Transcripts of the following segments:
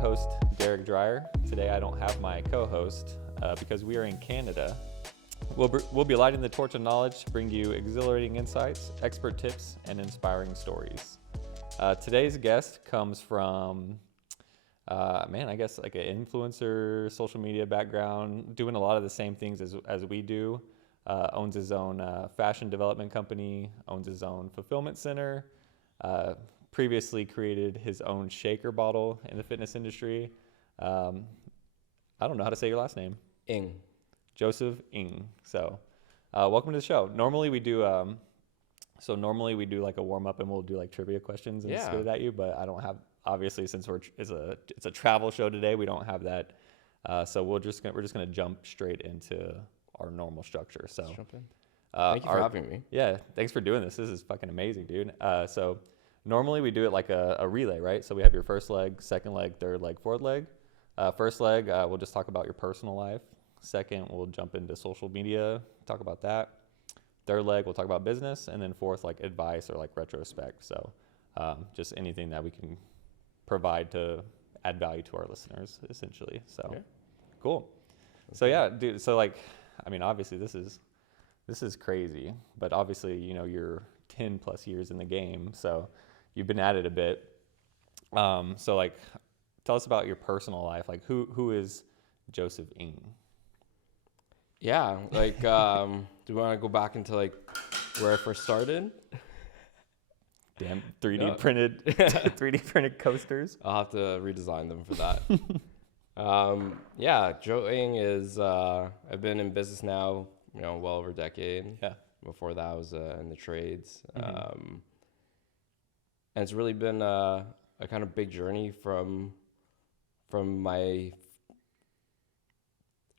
host, Derek Dreyer. Today I don't have my co-host because we are in Canada. We'll be lighting the torch of knowledge to bring you exhilarating insights, expert tips, and inspiring stories. Today's guest comes from, I guess like an influencer, social media background, doing a lot of the same things as we do. Owns his own fashion development company, owns his own fulfillment center, previously created his own shaker bottle in the fitness industry. I don't know how to say your last name. Ng. Joseph Ng. So welcome to the show. Normally we do like a warm up and we'll do like trivia questions and spit it at you, but I don't have, obviously, since it's a travel show today, we don't have that. So we're just gonna jump straight into our normal structure. So Let's jump in. Thank you for having me. Yeah, thanks for doing this. This is fucking amazing, dude. So normally we do it like a relay, right? So we have your first leg, second leg, third leg, fourth leg. First leg, we'll just talk about your personal life. Second, we'll jump into social media, talk about that. Third leg, we'll talk about business. And then fourth, like advice or like retrospect. So just anything that we can provide to add value to our listeners, essentially. So Cool. So yeah, dude, so like, I mean, obviously this is crazy, but obviously, you know, you're 10 plus years in the game. So you've been at it a bit. So like, tell us about your personal life. Like who is Joseph Ng? Yeah, like, do we want to go back into like where I first started? Damn, 3D printed coasters. I'll have to redesign them for that. Joe Ng is, I've been in business now, well over a decade. Yeah. Before that I was in the trades. And it's really been a kind of big journey from my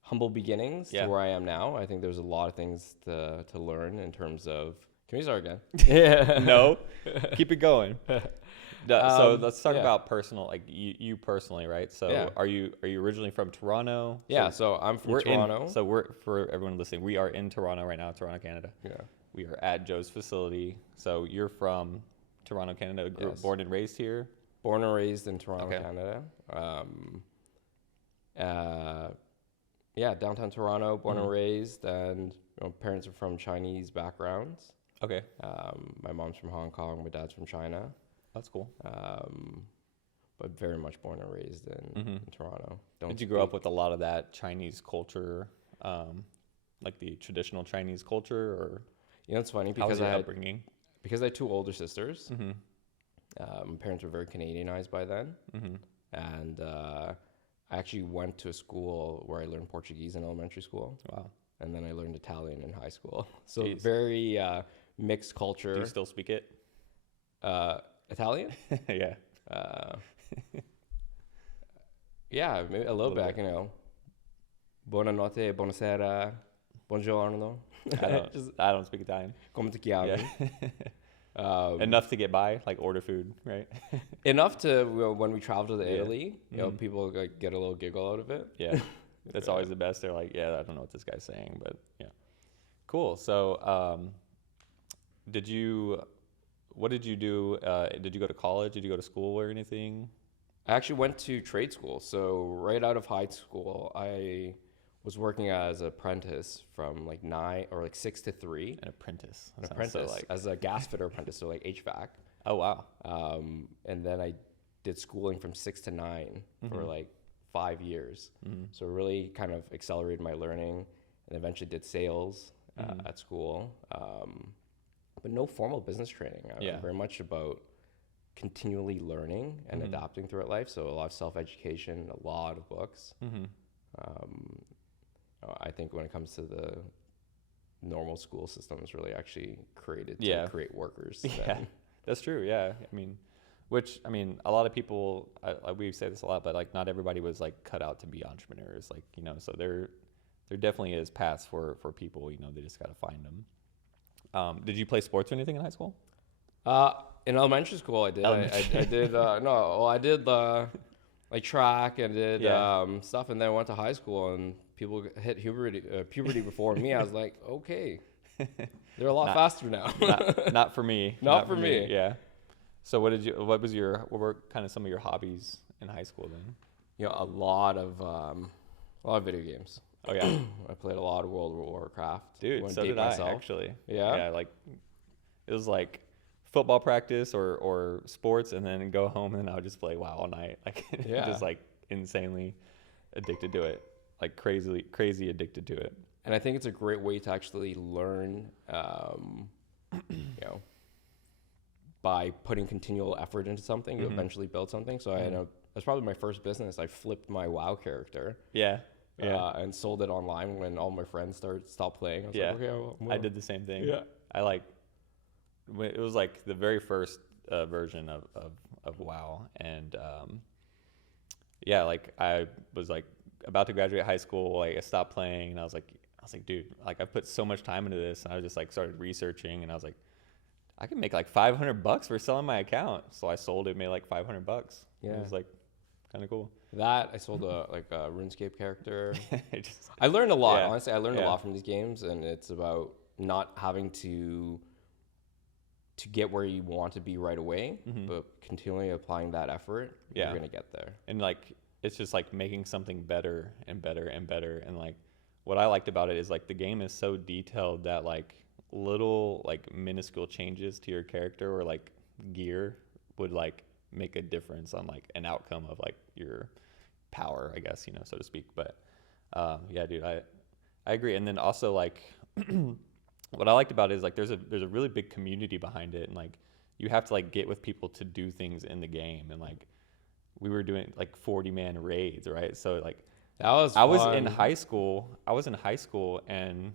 humble beginnings to where I am now. I think there's a lot of things to learn in terms of. Can we start again? Yeah. No. Keep it going. So let's talk about personal, like you personally, right? So are you originally from Toronto? Yeah. So I'm from Toronto. So for everyone listening, we are in Toronto right now, Toronto, Canada. Yeah. We are at Joe's facility. So you're from Toronto, Canada, born and raised here? Born and raised in Toronto, Canada. Downtown Toronto, born and raised, and parents are from Chinese backgrounds. Okay. My mom's from Hong Kong, my dad's from China. That's cool. But very much born and raised in Toronto. Did you grow up with a lot of that Chinese culture, like the traditional Chinese culture, or? It's funny because I had two older sisters. My parents were very Canadianized by then, and I actually went to a school where I learned Portuguese in elementary school. Wow! And then I learned Italian in high school. So very mixed culture. Do you still speak it? Italian? Yeah. Maybe a little bit. Buonanotte, buonasera, buongiorno. I don't speak Italian. Come ti chiami? Enough to get by, like order food, right? Enough to when we travel to Italy, people get a little giggle out of it. Yeah, that's always the best. They're like, I don't know what this guy's saying, but yeah, cool. So, what did you do? Did you go to college? Did you go to school or anything? I actually went to trade school. So right out of high school, I was working as an apprentice from 6 to 3. An apprentice. As a gas fitter apprentice, so like HVAC. Oh wow. And then I did schooling from 6 to 9 for 5 years. So really kind of accelerated my learning, and eventually did sales at school. But no formal business training. I'm very much about continually learning and adapting throughout life. So a lot of self-education, a lot of books. I think when it comes to the normal school system, is really actually created to create workers. Yeah, that's true. Yeah, a lot of people, we say this a lot, but like not everybody was like cut out to be entrepreneurs. Like, so there definitely is paths for people. They just got to find them. Did you play sports or anything in high school? In elementary school, I did. I did. I did like track and did stuff, and then I went to high school, and people hit puberty before me. I was like, okay, they're a lot faster now. not for me. Not for me. Yeah. So what were kind of some of your hobbies in high school then? a lot of video games. Oh yeah, I played a lot of World of Warcraft. dude. Wouldn't So date did I myself. actually. Yeah? Yeah, like it was like football practice or sports, and then go home and I would just play WoW all night. Like Yeah. just like insanely addicted to it, like crazy addicted to it. And I think it's a great way to actually learn, by putting continual effort into something, you eventually build something. So that's probably my first business. I flipped my WoW character. Yeah, yeah, And sold it online when all my friends stopped playing. I was yeah. like, okay, well, I did the same thing. Yeah. I like it was like the very first version of WoW, and yeah, like I was like about to graduate high school. Like I stopped playing, and I was like, dude, like I put so much time into this, and I just like started researching, and I was like, I can make like $500 for selling my account. So I sold it, made like $500. Yeah. It was like kind of cool. That I sold a RuneScape character. Just, I learned a lot. Yeah. Honestly, I learned a Yeah. lot from these games, and it's about not having to get where you want to be right away, but continually applying that effort. Yeah. You're gonna get there. and like it's just like making something better and better and better. And like what I liked about it is like the game is so detailed that like little like minuscule changes to your character or like gear would like make a difference on like an outcome of like your power, I guess, so to speak. But yeah, dude, I agree. And then also like what I liked about it is like there's a really big community behind it, and like you have to like get with people to do things in the game. And like we were doing like 40-man raids, right? So like That was I was fun. in high school. And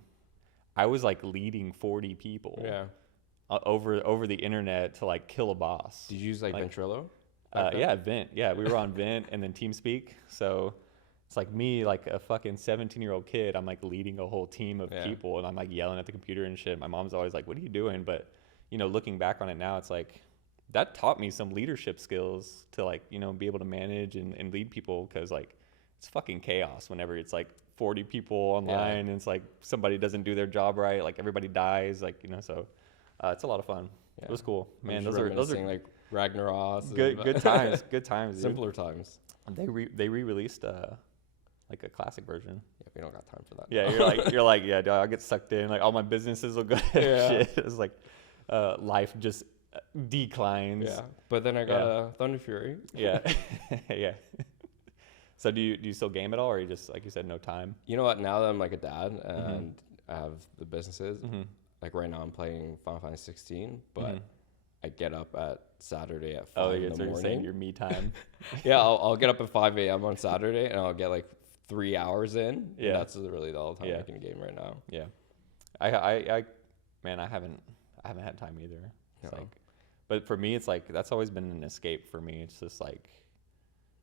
I was like leading 40 people Yeah. over the internet to like kill a boss. Did you use like Like, Ventrilo? back then? Yeah, Vent. Yeah, we were on Vent and then TeamSpeak. So it's like me, like a fucking 17-year-old kid. I'm like leading a whole team of Yeah. people, and I'm like yelling at the computer and shit. My mom's always like, "What are you doing?" But looking back on it now, it's like that taught me some leadership skills to like be able to manage and lead people, because like it's fucking chaos whenever it's like 40 people online and it's like somebody doesn't do their job right, like everybody dies, like so it's a lot of fun. Yeah. It was cool, man. I'm Those just are reminiscing, like Ragnaros. good times. Good times, dude. Simpler times. They re-released like a classic version. Yeah, we don't got time for that. Yeah, you're like yeah, dude, I'll get sucked in. Like all my businesses will go to Yeah. shit. It's like life just declines. Yeah, but then I got Yeah. a Thunder Fury. Yeah, yeah. So do you still game at all, or you just, like you said, no time? You know what? Now that I'm like a dad and I have the businesses, Mm-hmm. like right now I'm playing Final Fantasy 16, but Mhm. I get up at Saturday at 5 Oh, in yeah, the so you're saying morning. your me time. Yeah, I'll get up at 5 a.m. on Saturday and I'll get like 3 hours in. Yeah. And that's really the only time Yeah. I can game right now. Yeah, I man, I haven't had time either. It's No. like, but for me, it's like that's always been an escape for me. It's just like,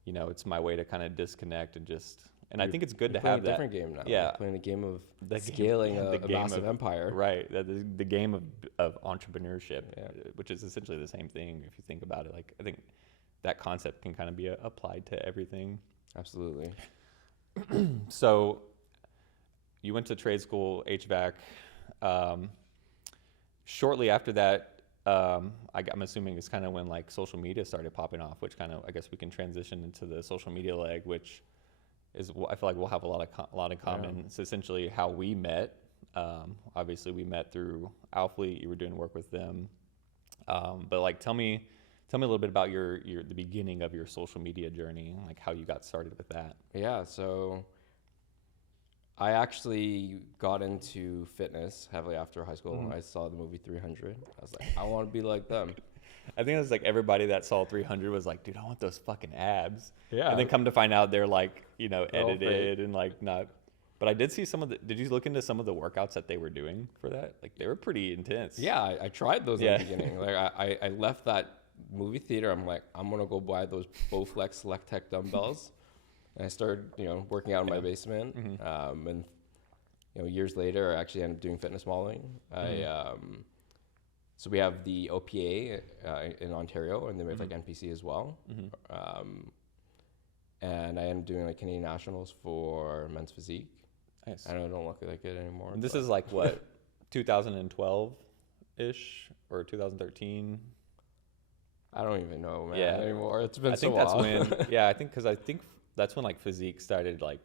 it's my way to kind of disconnect and just. And I think it's good You're to playing have a that. different game now. Yeah. You're playing the game of The game- scaling yeah, the a game massive of- empire. Right, the game of entrepreneurship, Yeah. which is essentially the same thing if you think about it. Like I think that concept can kind of be applied to everything. Absolutely. So you went to trade school, HVAC. Shortly after that, I'm assuming it's kind of when like social media started popping off, which kind of, I guess we can transition into the social media leg, which is, I feel like we'll have a lot in common. Yeah. It's essentially how we met. Obviously we met through Alfleet. You were doing work with them. But like, tell me a little bit about the beginning of your social media journey, like how you got started with that. Yeah, so I actually got into fitness heavily after high school. I saw the movie 300. I was like, I want to be like them. I think it was like everybody that saw 300 was like, dude, I want those fucking abs. Yeah. And then come to find out they're like, all edited and like not. But I did see did you look into some of the workouts that they were doing for that? Like they were pretty intense. Yeah, I tried those Yeah. in the beginning. Like I left that movie theater. I'm like, I'm gonna go buy those Bowflex Select Tech dumbbells, and I started, working out in my basement. And years later, I actually ended up doing fitness modeling. So we have the OPA in Ontario, and then we have like NPC as well. And I ended up doing like Canadian Nationals for men's physique. Nice. I know I don't look like it anymore. And this but is like what, 2012-ish or 2013? I don't even know, man, Yeah. anymore. It's been I so think that's long. when. Yeah, I think because I think that's when like physique started like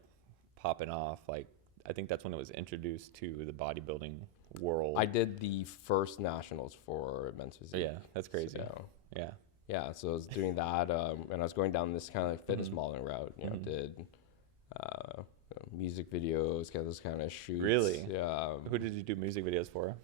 popping off. Like I think that's when it was introduced to the bodybuilding world. I did the first nationals for men's physique. Yeah, that's crazy. So, Yeah. yeah, so I was doing that, and I was going down this kind of like fitness Mhm. modeling route. You know, Mhm. did music videos, kind of those kind of shoots. Really? Yeah. Who did you do music videos for?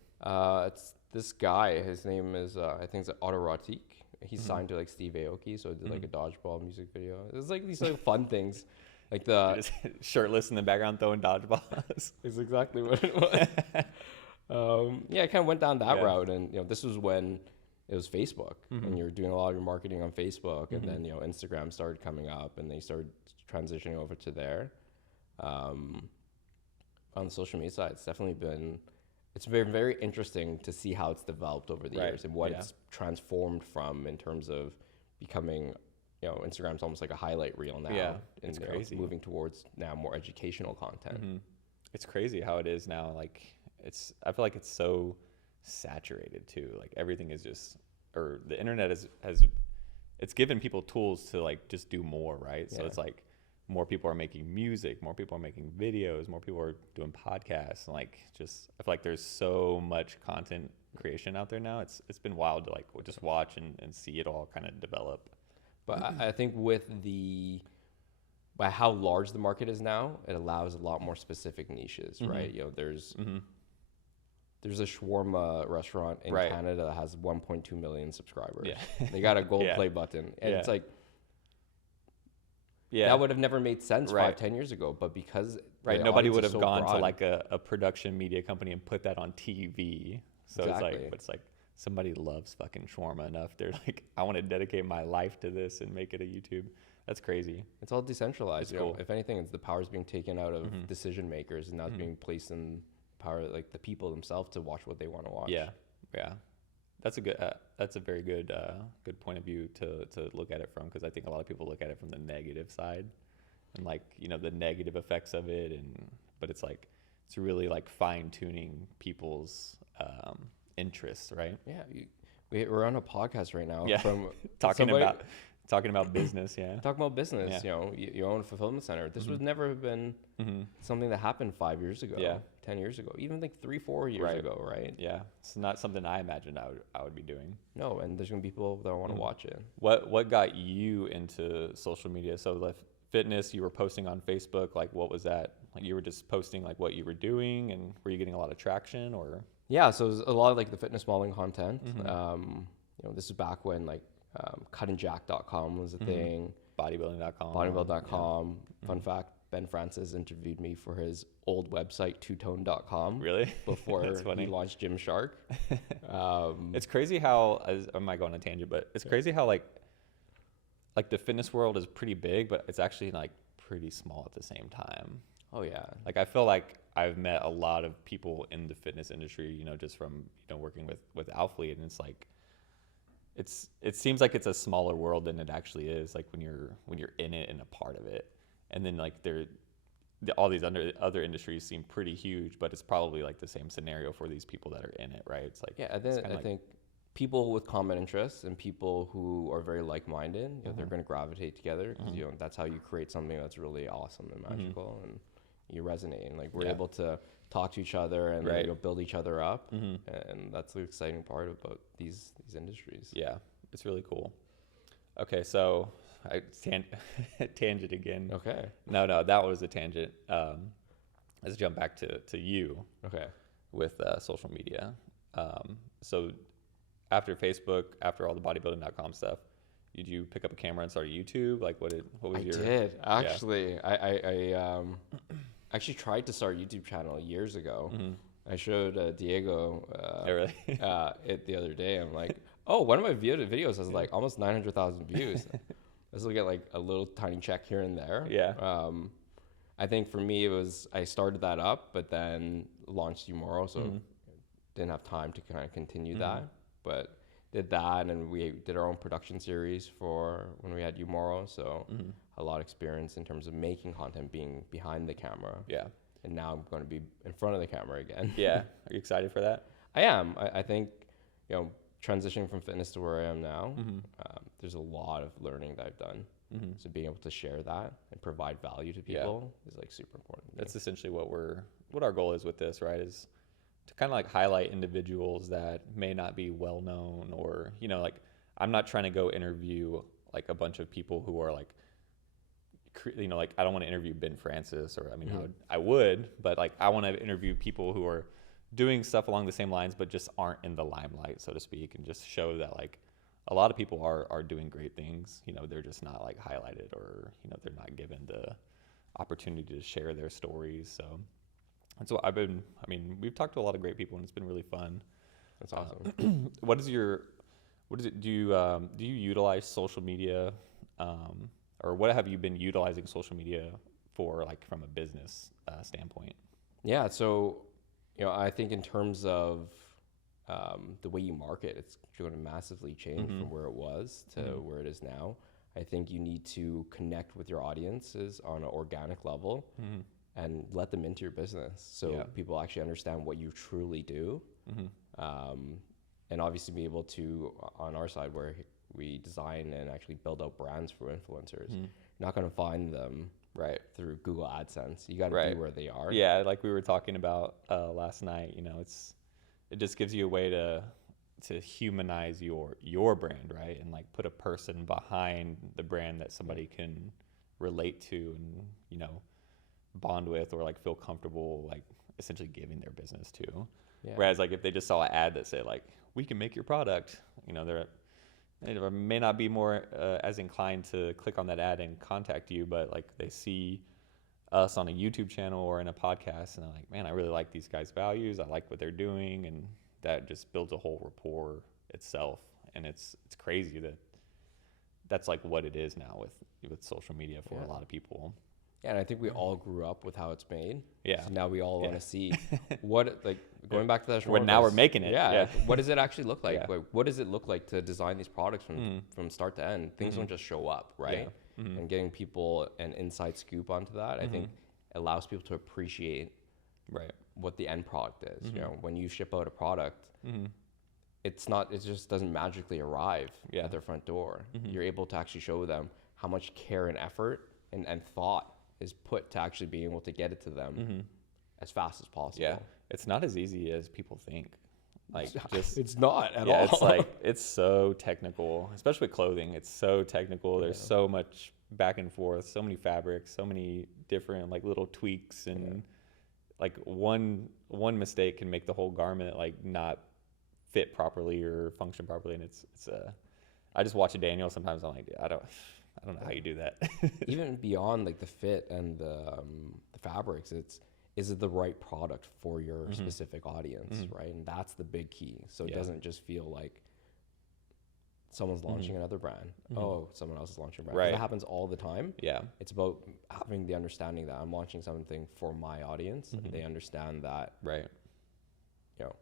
It's this guy. His name is I think it's Autorotique. He's Mhm. signed to like Steve Aoki, so I did like a Mhm. dodgeball music video. It was like these like fun things, like You're the. just shirtless in the background throwing dodgeballs. Is exactly what it was. Yeah, I kind of went down that Yeah. route, and this was when it was Facebook, Mhm. and you're doing a lot of your marketing on Facebook, and Mhm. then Instagram started coming up, and they started transitioning over to there. On the social media side, it's been very interesting to see how it's developed over the Right, years and what yeah. it's transformed from in terms of becoming. Instagram's almost like a highlight reel now. Yeah, and it's crazy. moving towards now more educational content. Mhm. It's crazy how it is now. Like I feel like it's so saturated too. Like everything is just, or the internet it's given people tools to like just do more, right? So Yeah. it's like more people are making music, more people are making videos, more people are doing podcasts, and like just I feel like there's so much content creation out there now. It's been wild to like just watch and see it all kind of develop. But I think by how large the market is now, it allows a lot more specific niches, Mhm. right? There's Hmm. there's a shawarma restaurant in Right. Canada that has 1.2 million subscribers. Yeah. They got a gold Yeah. play button, and Yeah. it's like Yeah. that would have never made sense Right. 5-10 years ago. But because Right, the nobody audience would is have so gone to broad- like a production media company and put that on TV. So Exactly. it's like somebody loves fucking shawarma enough. They're like, I want to dedicate my life to this and make it a YouTube. That's crazy. It's all decentralized. It's cool. If anything, it's the power's being taken out of Mhm. decision makers, and now it's Mhm. being placed in power like the people themselves to watch what they want to watch. Yeah, yeah. That's a very good point of view to look at it from, because I think a lot of people look at it from the negative side and like the negative effects of it, but it's like it's really like fine tuning people's interests, right? Yeah. We're on a podcast right now. Yeah. From talking somebody- about business. Yeah. Talk about business. Yeah. You own a fulfillment center. This would never have been Mm-hmm. something that happened 5 years ago, Yeah. 10 years ago, even like 3-4 years Right. ago, right? Yeah, it's not something I imagined I would be doing. No, and there's gonna be people that want to Mhm. watch it. What got you into social media? So like fitness, you were posting on Facebook. Like what was that? Like you were just posting like what you were doing, and were you getting a lot of traction or? Yeah, so there's a lot of like the fitness modeling content. Mhm. This is back when like cutandjack.com was a Mhm. thing, Bodybuilding.com. bodybuild.com. Fun Mhm. fact, Ben Francis interviewed me for his old website, twotone.com, Really? before That's funny. he launched Gymshark. It's crazy how I might go on a tangent, but it's crazy how like the fitness world is pretty big, but it's actually like pretty small at the same time. Oh, yeah. Like I feel like I've met a lot of people in the fitness industry, just from working with Alphalete, and it's like it seems like it's a smaller world than it actually is. Like when you're in it and a part of it, and then like all these other industries seem pretty huge, but it's probably like the same scenario for these people that are in it, right? It's like Yeah, I it's think, kinda I think people with common interests and people who are very like-minded, they're Mhm. going to gravitate together because Mhm. that's how you create something that's really awesome and Mhm. magical, and you resonate. And like we're Yeah. able to talk to each other and Right. build each other up, Mhm. and that's the exciting part about these industries. Yeah, it's really cool. Okay, so I tangent again. Okay. No, that was a tangent. Let's jump back to you Okay. with social media. So after Facebook, after all the bodybuilding.com stuff, did you pick up a camera and start a YouTube? Like what was I your? did actually. I actually tried to start a YouTube channel years ago. Mhm. I showed Diego Oh, really? it the other day. I'm like, oh, one of my videos has like almost 900,000 views. This will get like a little tiny check here and there. Yeah. I think for me it was I started that up, but then launched Umoro, so Mhm. didn't have time to kind of continue Mhm. that. But did that, and we did our own production series for when we had Umoro, so Mhm. a lot of experience in terms of making content, being behind the camera. Yeah. And now I'm going to be in front of the camera again. Yeah. Are you excited for that? I am. I think, transitioning from fitness to where I am now, Mhm. there's a lot of learning that I've done. So being able to share that and provide value to people is like super important to me. That's essentially what our goal is with this, right? Is to kind of like highlight individuals that may not be well known, or, you know, like I'm not trying to go interview like a bunch of people who are like, you know, like I don't want to interview Ben Francis, or I mean, I would, but like I want to interview people who are doing stuff along the same lines, but just aren't in the limelight, so to speak, and just show that like a lot of people are doing great things. You know, they're just not like highlighted, or, you know, they're not given the opportunity to share their stories. So that's what I've been. I mean, we've talked to a lot of great people, and it's been really fun. That's awesome. What is it? Do you utilize social media, or what have you been utilizing social media for, like from a business standpoint? Yeah, so you know, I think in terms of the way you market, it's going to massively change from where it was to where it is now. I think you need to connect with your audiences on an organic level and let them into your business, so people actually understand what you truly do. And obviously be able to, on our side where we design and actually build out brands for influencers, you're not going to find them through Google AdSense. You got to be where they are. Yeah, like we were talking about last night, you know, it just gives you a way to humanize your brand, right? And like put a person behind the brand that somebody can relate to and, you know, bond with, or like feel comfortable like essentially giving their business to. Whereas like if they just saw an ad that said like, we can make your product, you know, they may not be more as inclined to click on that ad and contact you, but like they see us on a YouTube channel or in a podcast, and they're like, man, I really like these guys' values. I like what they're doing, and that just builds a whole rapport itself. And it's crazy that that's like what it is now with social media for a lot of people. Yeah, and I think we all grew up with how it's made. Yeah. So now we all want to see what, like, going back to that. Now we're making it. Yeah. What does it actually look like? Yeah. Like, what does it look like to design these products from start to end? Things don't just show up, right? And getting people an inside scoop onto that, I think allows people to appreciate what the end product is. You know, when you ship out a product, it just doesn't magically arrive at their front door. You're able to actually show them how much care and effort and thought is put to actually being able to get it to them as fast as possible. Yeah, it's not as easy as people think. Like, just it's not at all. It's like it's so technical, especially with clothing. It's so technical. There's so much back and forth, so many fabrics, so many different like little tweaks, and like one mistake can make the whole garment like not fit properly or function properly. And it's I just watch a Daniel sometimes. I'm like, I don't know how you do that. Even beyond like the fit and the fabrics, is it the right product for your specific audience, right? And that's the big key. So it doesn't just feel like someone's launching another brand. Oh, someone else is launching a brand. Right. That happens all the time. Yeah. It's about having the understanding that I'm launching something for my audience, and they understand that, Right. you know,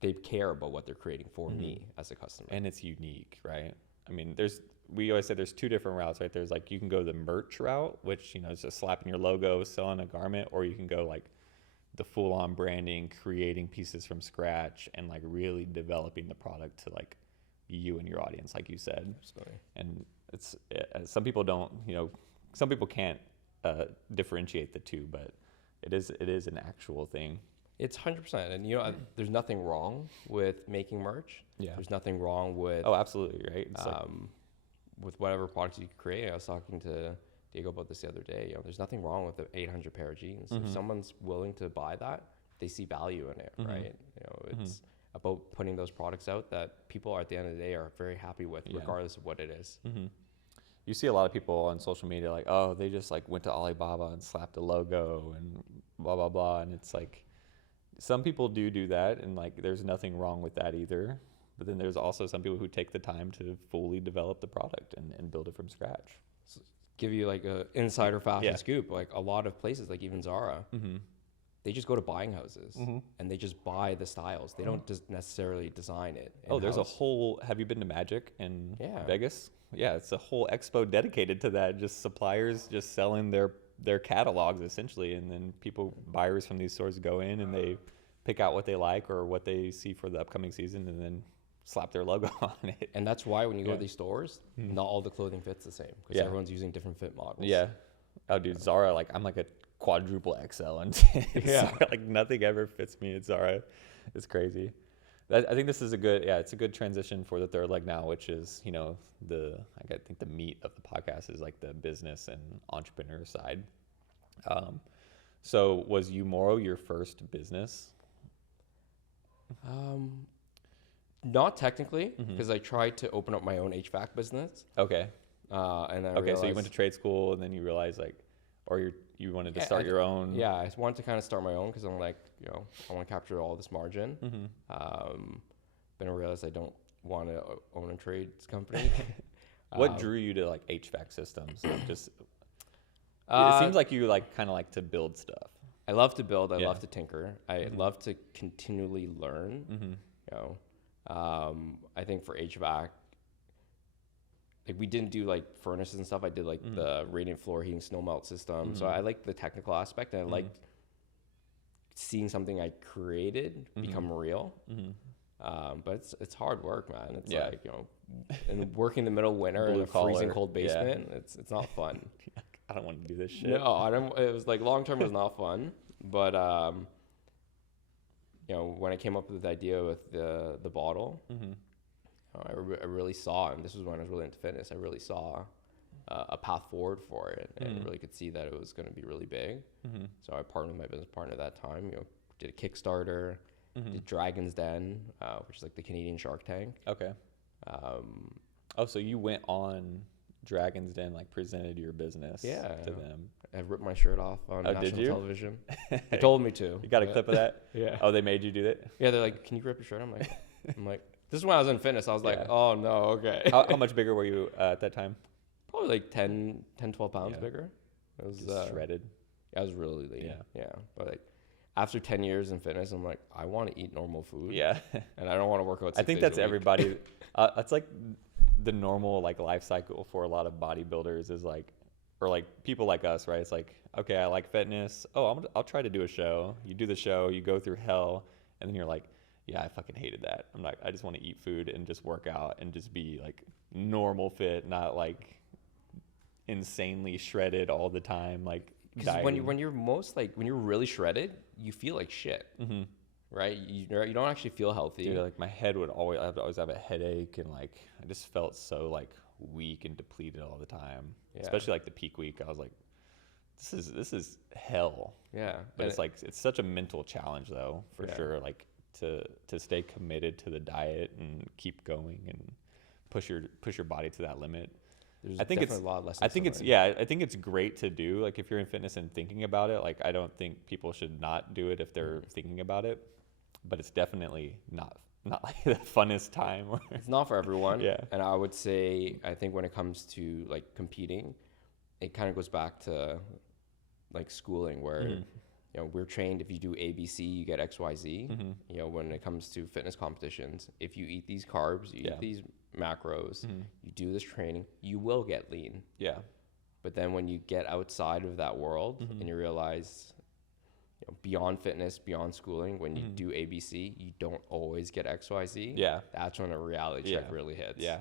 they care about what they're creating for me as a customer. And it's unique, right? I mean, we always say there's two different routes, right? There's like, you can go the merch route, which, you know, is just slapping your logo, selling a garment, or you can go like the full on branding, creating pieces from scratch, and like really developing the product to like you and your audience, like you said. Absolutely. And some people don't, you know, some people can't differentiate the two, but it is an actual thing. It's 100%. And, you know, there's nothing wrong with making merch. Yeah. There's nothing wrong with Oh, absolutely, right? It's with whatever products you create. I was talking to Diego about this the other day. You know, there's nothing wrong with the 800 pair of jeans. If someone's willing to buy that, they see value in it, right? You know, it's about putting those products out that people at the end of the day are very happy with, regardless of what it is. You see a lot of people on social media like, oh, they just like went to Alibaba and slapped a logo and blah, blah, blah. And it's like, some people do that, and like there's nothing wrong with that either. But then there's also some people who take the time to fully develop the product and build it from scratch. So give you like a insider fashion scoop. Like a lot of places, like even Zara, they just go to buying houses and they just buy the styles. They don't necessarily design it. Oh, there's a whole, have you been to Magic in Vegas? Yeah, it's a whole expo dedicated to that. Just suppliers just selling their catalogs essentially, and then buyers from these stores go in and they pick out what they like or what they see for the upcoming season, and then slap their logo on it. And that's why when you go Yeah. to these stores, not all the clothing fits the same because Yeah. everyone's using different fit models. Yeah. Oh, dude, Zara, like I'm like a quadruple XL and Yeah. like nothing ever fits me at Zara. It's crazy. I think this is it's a good transition for the third leg now, which is, you know, I think the meat of the podcast is like the business and entrepreneur side. So was Umoro your first business? Not technically, because I tried to open up my own HVAC business, Okay. and then I Okay, so you went realized- to trade school and then you realized like, or you wanted to Yeah, start your own. Yeah, I wanted to kind of start my own because I'm like, you know, I want to capture all this margin. Then I realized I don't want to own a trades company. What drew you to like HVAC systems? Like, just Uh, it seems like you like kind of like to build stuff. I love to build. I Yeah. love to tinker. I love to continually learn. You know, I think for HVAC, like we didn't do like furnaces and stuff. I did like the radiant floor heating snow melt system. So I like the technical aspect, and I like seeing something I created become real. But it's hard work, man. It's Yeah. like, you know, and working the middle of winter in Blue a freezing collar, cold yeah. basement. It's not fun. I don't want to do this shit. No, I don't. It was like long term was not fun, but you know, when I came up with the idea with the bottle, I really saw, and this was when I was really into fitness. I really saw a path forward for it, and really could see that it was going to be really big. So I partnered with my business partner at that time. You know, did a Kickstarter, did Dragon's Den, which is like the Canadian Shark Tank. Okay. Oh, so you went on Dragon's Den, like presented your business Yeah. to them. I ripped my shirt off on Oh, did national you? television. They told me to. You got a but- clip of that? Yeah. Oh, they made you do that? Yeah, they're like, "Can you rip your shirt?" I'm like, this is when I was in fitness. I was like, Yeah. "Oh no, okay." How much bigger were you at that time? Probably like 10, 12 pounds Yeah. bigger. It was Just shredded. I was really lean. Yeah. Yeah. But like after 10 years in fitness, I'm like, I want to eat normal food. Yeah. And I don't want to work out. I 6 think days that's a week. everybody. That's like the normal like life cycle for a lot of bodybuilders is like, or like people like us, right? It's like, okay, I like fitness. Oh, I'll try to do a show. You do the show, you go through hell, and then you're like, yeah, I fucking hated that. I'm like, I just want to eat food and just work out and just be like normal fit, not like insanely shredded all the time. Like, Because when you're most like when you're really shredded, you feel like shit. Right? You don't actually feel healthy. dude, like my head would always have a headache, and like I just felt so like weak and depleted all the time. Yeah. Especially like the peak week, I was like, this is hell. Yeah. But And it's like it's such a mental challenge though, for Yeah. sure. Like to stay committed to the diet and keep going and push your body to that limit. there's I think it's definitely a lot of lessons. I think to it's learn. I think it's great to do, like if you're in fitness and thinking about it. Like I don't think people should not do it if they're thinking about it, but it's definitely not like the funnest time. It's not for everyone. Yeah. And I would say, I think when it comes to like competing, it kind of goes back to like schooling where, you know, we're trained if you do ABC, you get XYZ. You know, when it comes to fitness competitions, if you eat these carbs, you Yeah. eat these macros, you do this training, you will get lean. Yeah. But then when you get outside of that world and you realize, you know, beyond fitness, beyond schooling, when you do ABC, you don't always get XYZ. Yeah. That's when a reality check Yeah. really hits. Yeah.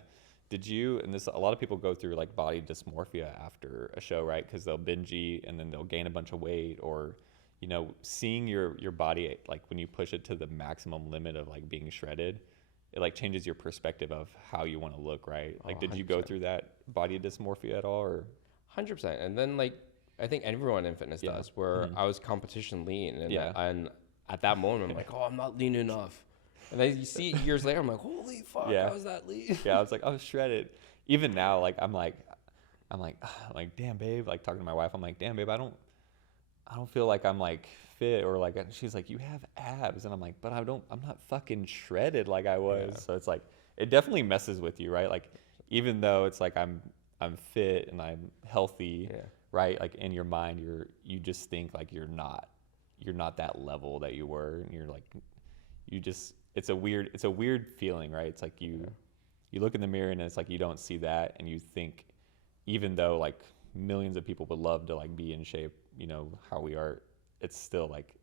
Did you, and this, a lot of people go through like body dysmorphia after a show, right? Because they'll binge eat and then they'll gain a bunch of weight, or, you know, seeing your body, like when you push it to the maximum limit of like being shredded, it like changes your perspective of how you want to look, right? Like, Oh, did you go 100%. through that body dysmorphia at all, or? 100%. And then like, I think everyone in fitness Yeah. does, where I was competition lean. And, Yeah. and at that moment, I'm like, oh, I'm not lean enough. And then you see it years later, I'm like, holy fuck, Yeah. how is that lean? Yeah, I was like, I was shredded. Even now, like I'm like, damn, babe. Like talking to my wife, I'm like, damn, babe, I don't feel like I'm like fit, or like, she's like, you have abs, and I'm like, but I'm not fucking shredded like I was. Yeah. So it's like, it definitely messes with you, right? Like, even though it's like I'm fit and I'm healthy, Yeah. right? Like in your mind, you just think like you're not that level that you were, and you're like, it's a weird feeling, right? It's like you look in the mirror and it's like you don't see that, and you think, even though like millions of people would love to like be in shape, you know, how we are, it's still like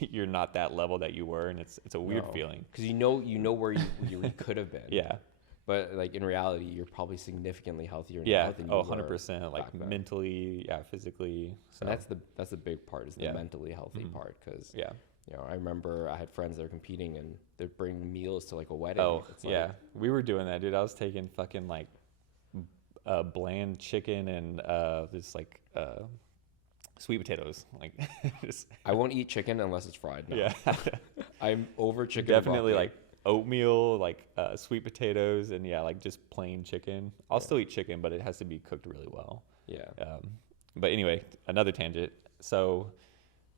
you're not that level that you were, and it's a weird No. feeling. Because you know where you could have been. Yeah. But like in reality, you're probably significantly healthier Yeah. now than you Oh, were 100%. Like back then. mentally, yeah, physically. So And that's the big part, is the Yeah. mentally healthy Mhm. part. Because yeah. I remember I had friends that were competing and they'd bring meals to like a wedding. Oh, It's like, yeah. We were doing that, dude. I was taking fucking like bland chicken and just like sweet potatoes. Like, just, I won't eat chicken unless it's fried. Now. yeah. I'm over chicken. and Definitely broccoli. like oatmeal, like sweet potatoes, and yeah, like just plain chicken. I'll still eat chicken, but it has to be cooked really well. Yeah. But anyway, another tangent. So,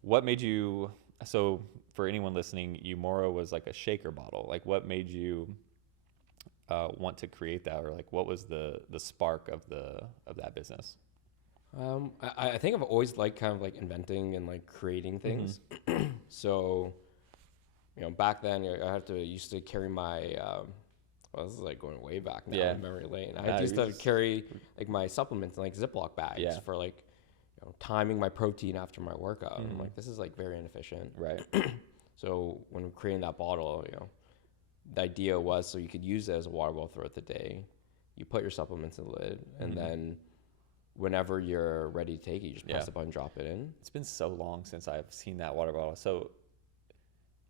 what made you? So, for anyone listening, Umoro was like a shaker bottle. Like, what made you want to create that, or like, what was the spark of that business? I think I've always liked kind of like inventing and like creating things. So, back then used to carry my, well, this is like going way back now Yeah. in memory lane. Yeah, I used we to just- carry like my supplements in like Ziploc bags Yeah. for like, timing my protein after my workout. I'm Mhm. like, this is like very inefficient. Right. So when creating that bottle, the idea was so you could use it as a water bottle throughout the day. You put your supplements in the lid, and Mhm. then whenever you're ready to take it, you just press Yeah. the button, drop it in. It's been so long since I've seen that water bottle. So,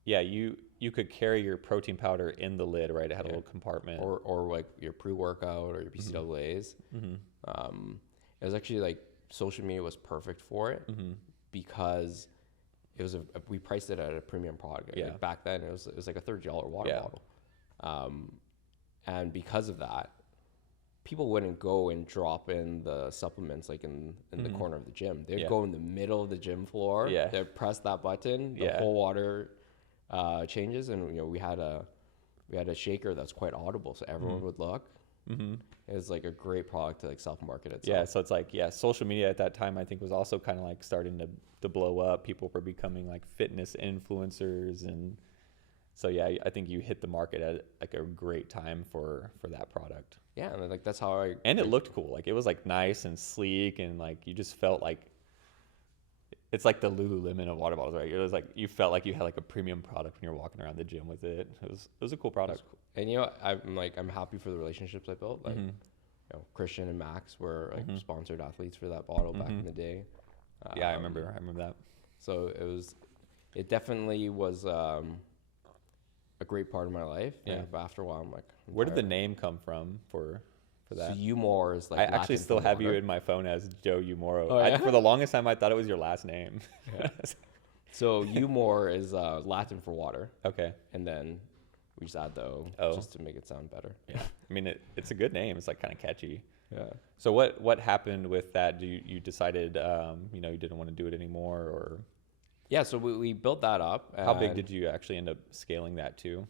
yeah, you could carry your protein powder in the lid, right? It had a Yeah. little compartment. Or like your pre-workout or your PCAAs. Mm-hmm. It was actually like social media was perfect for it Mm-hmm. because it was we priced it at a premium product. Yeah. Like back then it was like a $30 water Yeah. bottle, and because of that, people wouldn't go and drop in the supplements like in the Mhm. corner of the gym. They'd Yeah. go in the middle of the gym floor. Yeah. They'd press that button. The Yeah. whole water changes, and we had a shaker that's quite audible, so everyone would look. Mm-hmm. It was like a great product to like self-market itself. Yeah, so it's like, yeah, social media at that time I think was also kind of like starting to blow up. People were becoming like fitness influencers, and so yeah, I think you hit the market at like a great time for that product. Yeah, and like that's how And it looked cool. Like it was like nice and sleek, and like you just felt like it's like the Lululemon of water bottles, right? It was like you felt like you had like a premium product when you're walking around the gym with it. It was a cool product. And I'm happy for the relationships I built. Like Mhm. Christian and Max were like Mhm. sponsored athletes for that bottle back Mhm. in the day. Yeah, I Um, remember that. So it definitely was a great part of my life. Yeah. But after a while, I'm like, I'm Where did the tired. name come from for that? So Umore is like I actually Latin still for have you water. in my phone as Joe Umoro. Oh, yeah? For the longest time, I thought it was your last name. Yeah. So Umore is Latin for water, Okay. and then we just add the Oh. just to make it sound better. Yeah. I mean, it's a good name. It's like kind of catchy. Yeah. So what happened with that? You decided you didn't want to do it anymore, or Yeah. So we built that up. how big and did you actually end up scaling that to?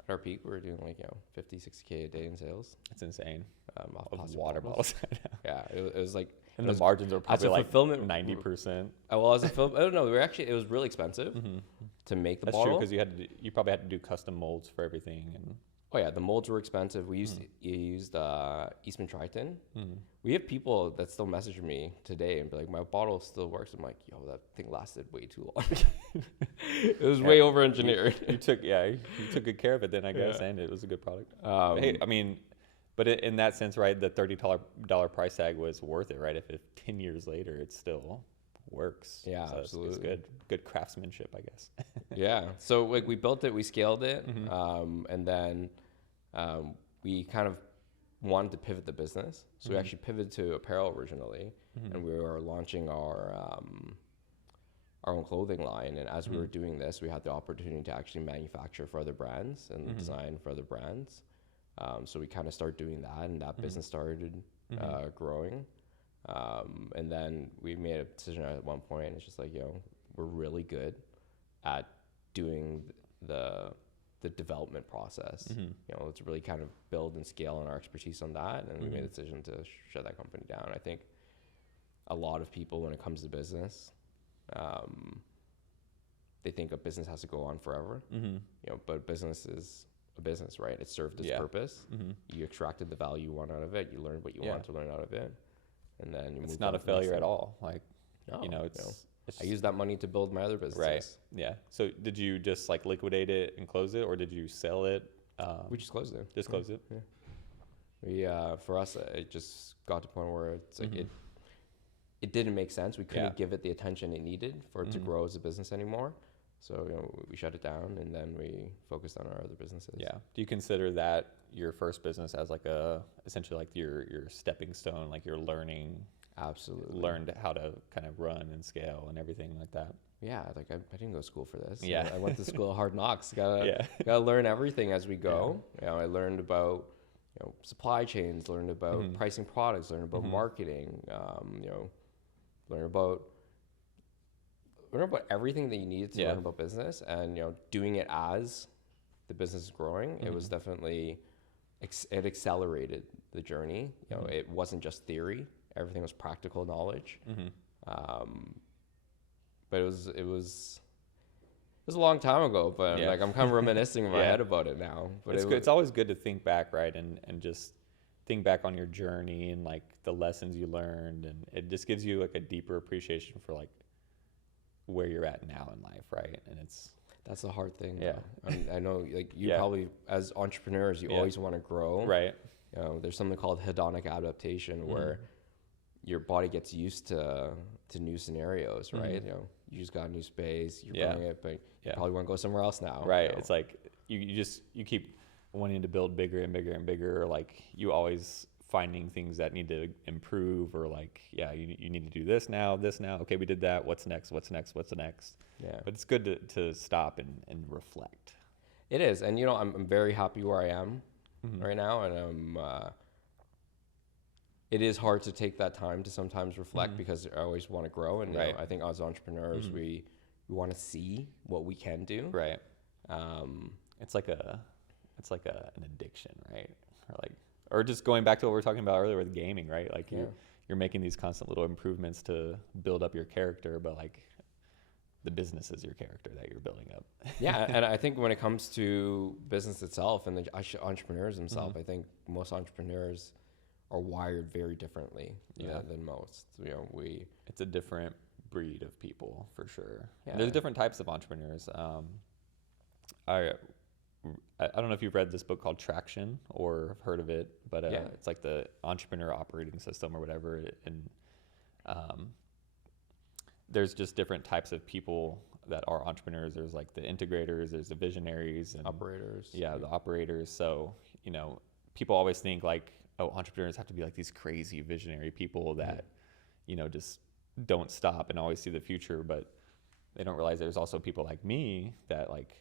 at our peak we were doing like 50, 60K a day in sales. It's insane. Off Of plastic water bottles. Yeah, it was like And it the was, margins are as probably a like fulfillment 90%. well as a film. Oh no, it was really expensive Mm-hmm. to make the That's true, bottle. because you probably had to do custom molds for everything. And Oh yeah, the molds were expensive. We used Eastman Triton. Mhm. We have people that still message me today and be like, "My bottle still works." I'm like, "Yo, that thing lasted way too long. It was way over engineered." you took good care of it then, I guess, Yeah. and it was a good product. Hey, I mean, but in that sense, right, the $30 price tag was worth it, right? If 10 years later it still works. Yeah, So it's absolutely. good craftsmanship, I guess. Yeah. So like we built it, we scaled it, Mhm. and then we kind of wanted to pivot the business. So we Mhm. actually pivoted to apparel originally, Mhm. and we were launching our own clothing line. And as we were Mhm. doing this, we had the opportunity to actually manufacture for other brands and Mhm. design for other brands. So we kind of started doing that, and that Mhm. business started Mhm. growing. And then we made a decision at one point. It's just like, we're really good at doing the development process. Mhm. Let's really kind of build and scale on our expertise on that. And we made Mhm. the decision to shut that company down. I think a lot of people, when it comes to business, they think a business has to go on forever. Mhm. But business is a business, right? It served its Yeah. purpose. Mhm. You extracted the value you want out of it. You learned what you Yeah. want to learn out of it, and then you It's moved not on a to the next failure at thing. all. Like, No, it's It's I used that money to build my other businesses. right. Yeah. So did you just like liquidate it and close it, or did you sell it? We just closed it. Just close it. Yeah. We for us, it just got to the point where it's like it didn't make sense. We couldn't give it the attention it needed for it to grow as a business anymore. So we shut it down, and then we focused on our other businesses. Yeah. Do you consider that your first business as like essentially like your stepping stone, like you're Absolutely. learned how to kind of run and scale and everything like that? Yeah, like I didn't go to school for this. Yeah. I went to school of hard knocks. Gotta learn everything as we go. I learned about supply chains, learned about pricing products, learned about marketing. Learn about everything that you needed to learn about business, and doing it as the business is growing. It was definitely it accelerated the journey. It wasn't just theory; everything was practical knowledge. But it was a long time ago. But I'm kind of reminiscing in my head about it now. But it's good. It's always good to think back, right, and just think back on your journey and like the lessons you learned, and it just gives you like a deeper appreciation for like where you're at now in life, right? And that's the hard thing. Yeah. I know, like you probably as entrepreneurs, you always want to grow. Right. There's something called hedonic adaptation where your body gets used to new scenarios, right? You just got a new space, you're running it, but you probably want to go somewhere else now. Right. It's like you keep wanting to build bigger and bigger and bigger. Like you always finding things that need to improve, or like, you need to do this now. Okay, we did that. What's next? What's the next? Yeah. But it's good to stop and reflect. It is. And, I'm very happy where I am right now. And it is hard to take that time to sometimes reflect because I always want to grow. And I think as entrepreneurs, we want to see what we can do. Right. It's like an addiction, right? Or just going back to what we were talking about earlier with gaming, right? Like you're making these constant little improvements to build up your character, but like the business is your character that you're building up. Yeah, and I think when it comes to business itself and the entrepreneurs themselves, I think most entrepreneurs are wired very differently than most. It's a different breed of people for sure. Yeah. There's different types of entrepreneurs. I don't know if you've read this book called Traction or have heard of it, but it's like the entrepreneur operating system or whatever. And there's just different types of people that are entrepreneurs. There's like the integrators, there's the visionaries, and operators. Yeah, the operators. So, people always think like, oh, entrepreneurs have to be like these crazy visionary people that, just don't stop and always see the future. But they don't realize there's also people like me that like,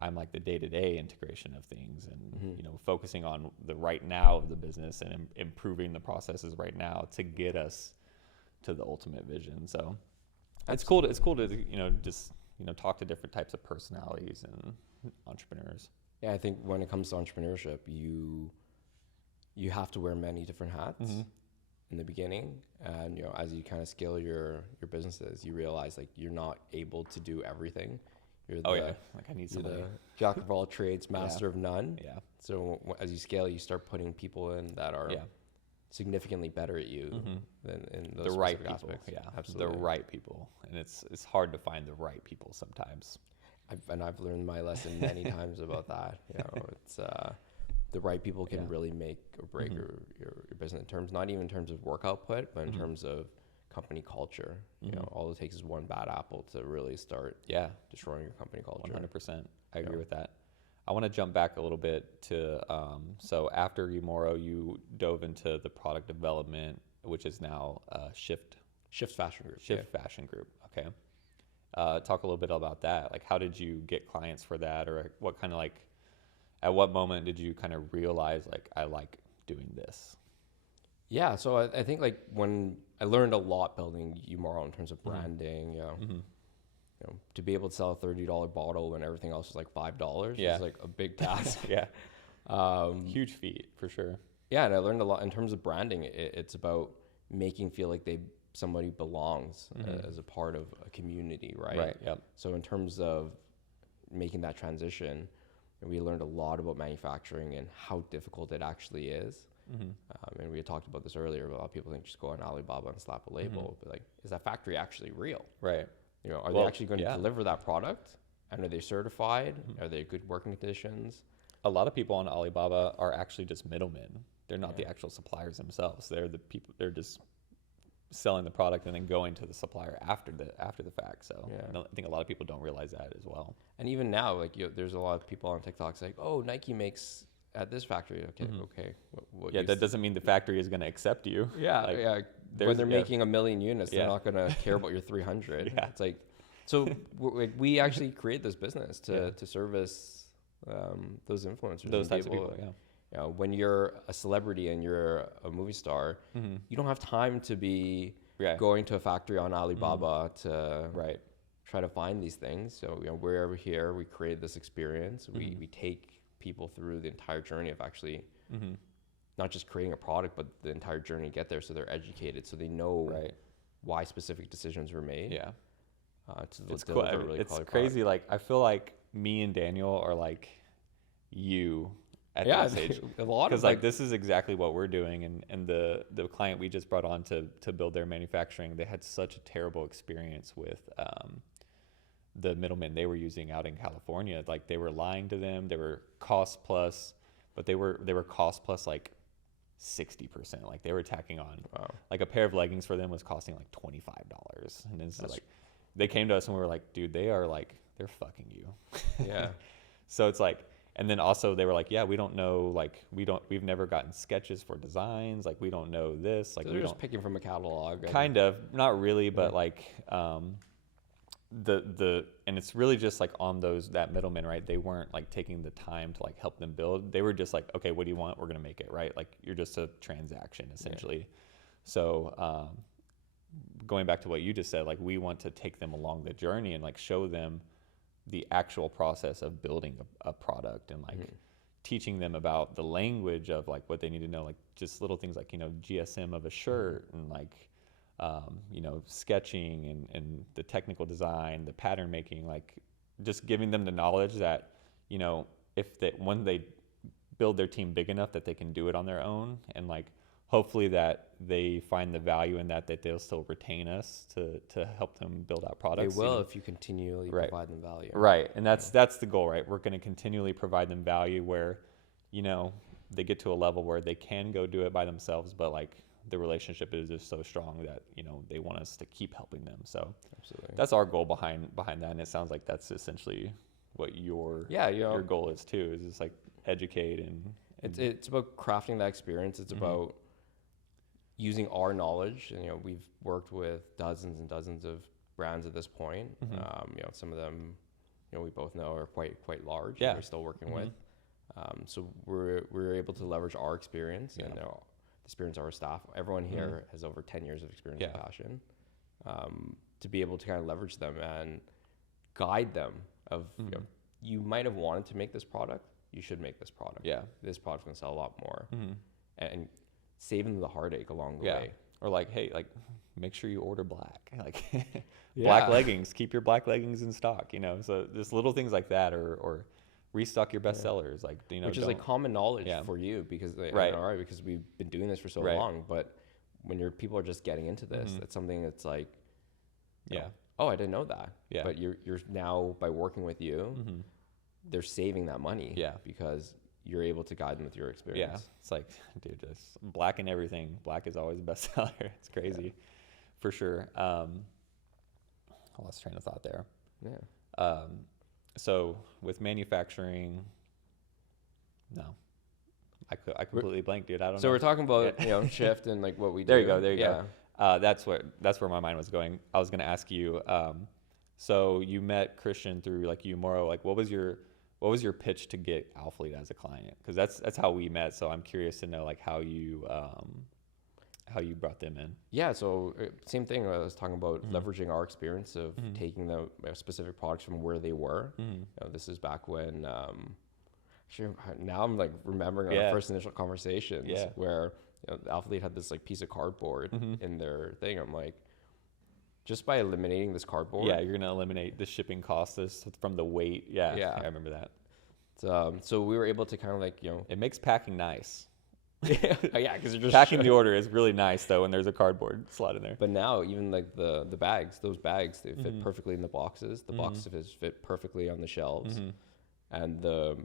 I'm like the day-to-day integration of things and, focusing on the right now of the business and improving the processes right now to get us to the ultimate vision. So it's cool to, just, talk to different types of personalities and entrepreneurs. Yeah. I think when it comes to entrepreneurship, you have to wear many different hats in the beginning. And, as you kind of scale your businesses, you realize like you're not able to do everything. Like I need somebody. The jack of all trades, master of none. Yeah. So as you scale, you start putting people in that are significantly better at you than in those the right people. Aspects. Yeah, absolutely. The right people, and it's hard to find the right people sometimes. I've learned my lesson many times about that. It's the right people can really make or break your business in terms, not even in terms of work output, but in terms of company culture. All it takes is one bad apple to really start destroying your company culture. 100%. I agree with that. I want to jump back a little bit to so after Umoro, you dove into the product development, which is now Shift Fashion Group. Fashion Group. Okay. Talk a little bit about that. Like, how did you get clients for that, or what kind of like, at what moment did you kind of realize like I like doing this? Yeah, so I think like when I learned a lot building Umoro in terms of branding, to be able to sell a $30 bottle when everything else was like $5 is like a big task. Huge feat for sure. Yeah, and I learned a lot in terms of branding. It's about making feel like somebody belongs as a part of a community, right? Right. Yep. So in terms of making that transition, we learned a lot about manufacturing and how difficult it actually is. And we had talked about this earlier. A lot of people think just go on Alibaba and slap a label, but like, is that factory actually real? Right. You know, are they actually going to deliver that product? And are they certified? Are they good working conditions? A lot of people on Alibaba are actually just middlemen. They're not the actual suppliers themselves. They're the people. They're just selling the product and then going to the supplier after the fact. So I think a lot of people don't realize that as well. And even now, like there's a lot of people on TikTok saying, "Oh, Nike makes at this factory." Okay. That doesn't mean the factory is going to accept you. When they're making 1 million units, they're not going to care about your 300. It's like, so we actually create this business to service those influencers, those types of people. You know, when you're a celebrity and you're a movie star, you don't have time to be going to a factory on Alibaba to try to find these things. So, you know, we're over here, we create this experience. We take people through the entire journey of actually not just creating a product, but the entire journey to get there. So they're educated, so they know why specific decisions were made. It's cool. It's crazy. Like, I feel like me and Daniel are like you at this age. A lot, because like this is exactly what we're doing, and the client we just brought on to build their manufacturing, they had such a terrible experience with the middlemen they were using out in California. Like, they were lying to them. They were cost plus, but they were cost plus like 60%. Like, they were tacking on like a pair of leggings for them was costing like $25, and it's like they came to us and we were like, dude, they're fucking you. So it's like, and then also they were like, yeah, we don't know, like we've never gotten sketches for designs, like we don't know this, like so they're just picking from a catalog. Kind of, not really, but like and it's really just like on that middleman, right? They weren't like taking the time to like help them build. They were just like, okay, what do you want? We're gonna make it, right? Like, you're just a transaction essentially. So going back to what you just said, like, we want to take them along the journey and like show them the actual process of building a product, and like teaching them about the language of like what they need to know, like just little things like, you know, GSM of a shirt, and like you know, sketching and the technical design, the pattern making, like just giving them the knowledge that, you know, when they build their team big enough that they can do it on their own, and like hopefully that they find the value in that they'll still retain us to help them build out products. They will, if you continually provide them value. Right. And that's the goal, right? We're going to continually provide them value where, you know, they get to a level where they can go do it by themselves, but like the relationship is just so strong that, you know, they want us to keep helping them. So absolutely, that's our goal behind that. And it sounds like that's essentially what your goal is too, is just like educate and it's about crafting that experience. It's about using our knowledge, and you know, we've worked with dozens and dozens of brands at this point. You know, some of them, you know, we both know are quite large. We're still working with. So we're able to leverage our experience and the experience of our staff. Everyone here has over 10 years of experience in fashion, to be able to kind of leverage them and guide them. Of you know, you might have wanted to make this product. You should make this product. This product's gonna sell a lot more, and saving the heartache along the way. Or like, hey, like, make sure you order black, like black leggings, keep your black leggings in stock, you know? So just little things like that, or restock your best sellers, like, you know, which is like common knowledge for you, because because we've been doing this for so long. But when people are just getting into this, that's something that's like, you know, oh, I didn't know that. But you're now, by working with you, they're saving that money. Because you're able to guide them with your experience. It's like, dude, just black and everything. Black is always the best seller. It's crazy, for sure. I lost train of thought there. So with manufacturing, no, I completely blanked, dude. I don't know. So we're talking about you know, Shift and like what we do. There you go. That's where my mind was going. I was going to ask you. So you met Christian through like Umoro. Like, what was your pitch to get Alphalete as a client? Because that's how we met. So I'm curious to know like how you brought them in. Yeah. So same thing. I was talking about leveraging our experience of taking the specific products from where they were. You know, this is back when. Actually, now I'm like remembering our first initial conversations where, you know, Alphalete had this like piece of cardboard in their thing. I'm like, just by eliminating this cardboard, you're gonna eliminate the shipping costs from the weight. I remember that. So we were able to kind of like, you know, it makes packing nice. Yeah, because you're just Packing the order is really nice though, when there's a cardboard slot in there. But now even like the bags, those bags, they fit perfectly in the boxes. The boxes fit perfectly on the shelves, and the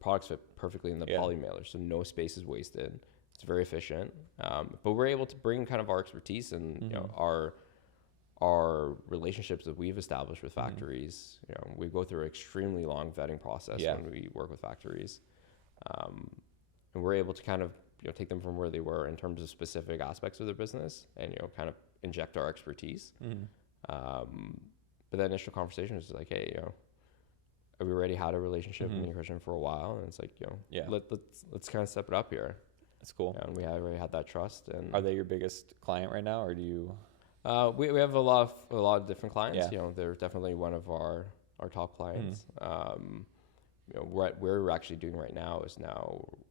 products fit perfectly in the poly mailer, so no space is wasted. It's very efficient. But we're able to bring kind of our expertise and you know our relationships that we've established with factories. You know, we go through an extremely long vetting process when we work with factories, and we're able to kind of take them from where they were in terms of specific aspects of their business, and kind of inject our expertise. But that initial conversation was like, hey, we already had a relationship in nutrition for a while, and it's like, let's kind of step it up here. That's cool. And we already had that trust. And are they your biggest client right now, or do you? We have a lot of different clients. They're definitely one of our top clients. What we're actually doing right now is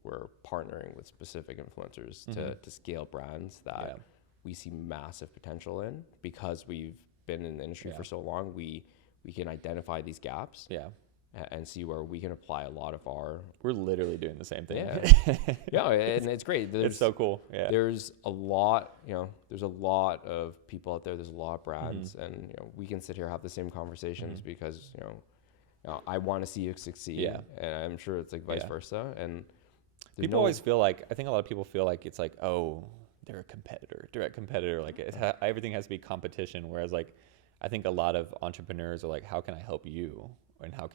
we're partnering with specific influencers to scale brands that we see massive potential in, because we've been in the industry for so long. We can identify these gaps and see where we can apply a lot of our. We're literally doing the same thing. And it's great. It's so cool. There's a lot, there's a lot of people out there. There's a lot of brands, and we can sit here and have the same conversations because I want to see you succeed, and I'm sure it's like vice versa. And people always feel like, I think a lot of people feel like it's like, oh, they're a competitor, direct competitor. Like everything has to be competition. Whereas like, I think a lot of entrepreneurs are like, how can I help you? And how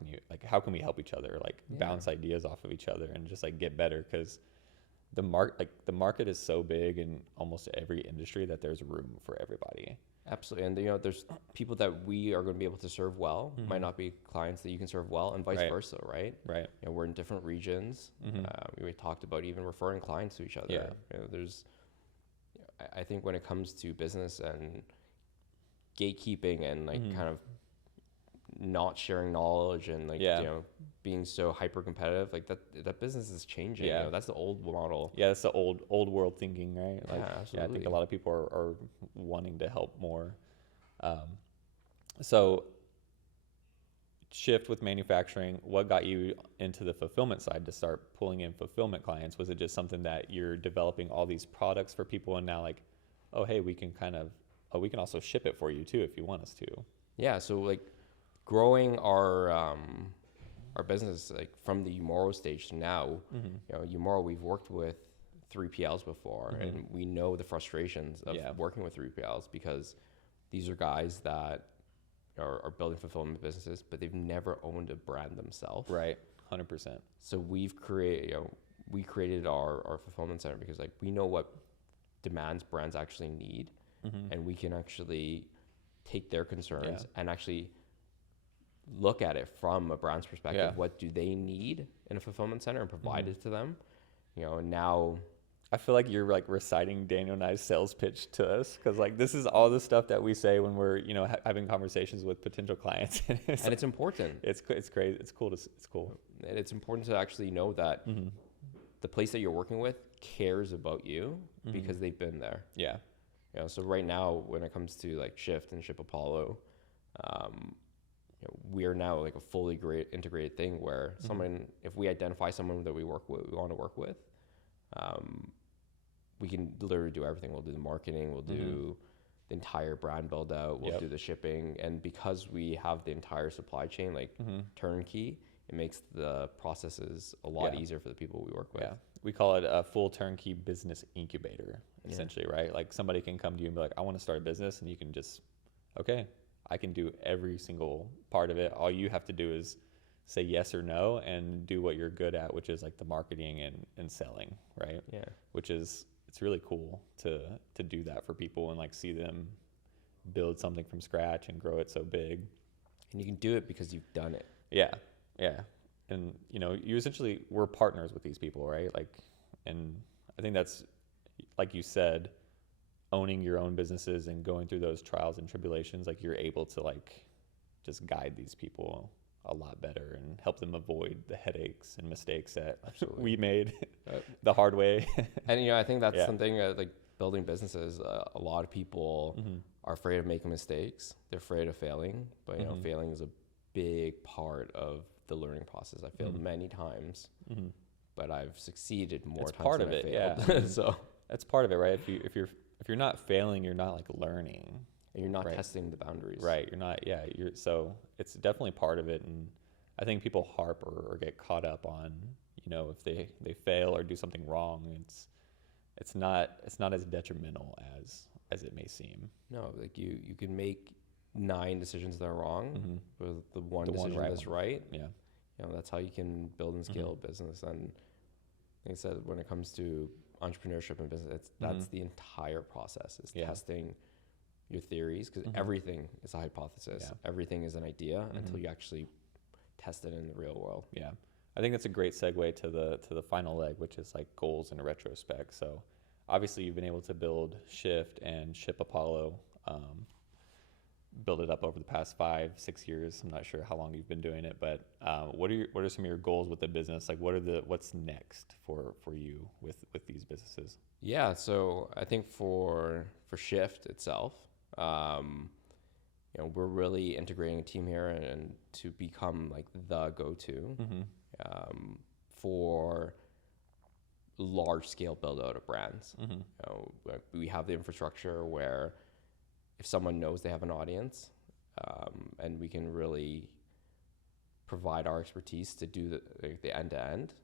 can we help each other? Like bounce ideas off of each other and just like get better. Cause the market is so big in almost every industry that there's room for everybody. Absolutely. And there's people that we are going to be able to serve well, might not be clients that you can serve well, and vice versa, right? Right. We're in different regions. We talked about even referring clients to each other. I think when it comes to business and gatekeeping and like kind of not sharing knowledge and like being so hyper competitive, like that business is changing. That's the old model. That's the old world thinking, right? Like, absolutely. I think a lot of people are wanting to help more. So shift with manufacturing, what got you into the fulfillment side to start pulling in fulfillment clients? Was it just something that you're developing all these products for people, and now like, oh hey, we can also ship it for you too if you want us to? So like growing our business, like from the Umoro stage to now, Umoro, we've worked with 3PLs before, and we know the frustrations of working with 3PLs, because these are guys that are building fulfillment businesses, but they've never owned a brand themselves. Right, 100%. So we created our fulfillment center because like we know what demands brands actually need, and we can actually take their concerns and actually look at it from a brand's perspective. What do they need in a fulfillment center, and provide it to them. Now I feel like you're like reciting Daniel and I's sales pitch to us, because like this is all the stuff that we say when we're having conversations with potential clients. And it's important. It's crazy. It's cool. It's cool. And it's important to actually know that the place that you're working with cares about you because they've been there. So right now, when it comes to like Shift and Ship Apollo, we are now like a fully integrated thing where someone, if we identify someone that we want to work with, we can literally do everything. We'll do the marketing, we'll do the entire brand build out, we'll do the shipping. And because we have the entire supply chain, like turnkey, it makes the processes a lot easier for the people we work with. We call it a full turnkey business incubator, essentially, right? Like somebody can come to you and be like, I want to start a business, and you can just, okay, I can do every single part of it. All you have to do is say yes or no and do what you're good at, which is like the marketing and selling, right? Which is, it's really cool to do that for people and like see them build something from scratch and grow it so big. And you can do it because you've done it. And you essentially, we're partners with these people, right? Like, and I think that's, like you said, owning your own businesses and going through those trials and tribulations, like you're able to like just guide these people a lot better and help them avoid the headaches and mistakes that we made the hard way. And I think that's something like building businesses. A lot of people are afraid of making mistakes. They're afraid of failing, but failing is a big part of the learning process. I failed many times, but I've succeeded more It's times part than of I it, yeah. failed. So That's part of it, right? If you're not failing, you're not like learning. and you're not Right. testing the boundaries. Right. You're not, yeah. So it's definitely part of it. And I think people harp or get caught up on, if they fail or do something wrong, it's not as detrimental as it may seem. No, like you can make 9 decisions that are wrong Mm-hmm. with the one The one decision right that's one. right. Yeah. That's how you can build and scale a business. And like I said, when it comes to entrepreneurship and business, that's the entire process is Yeah. testing your theories, because everything is a hypothesis. Yeah. Everything is an idea until you actually test it in the real world. Yeah. I think that's a great segue to the final leg, which is like goals in retrospect. So obviously you've been able to build Shift and Ship Apollo, build it up over the past 5-6 years. I'm not sure how long you've been doing it, but what are some of your goals with the business? Like what's next for you with these businesses? Yeah, so I think for Shift itself, we're really integrating a team here and to become like the go-to for large scale build out of brands. Like we have the infrastructure where if someone knows they have an audience, and we can really provide our expertise to do the end to end,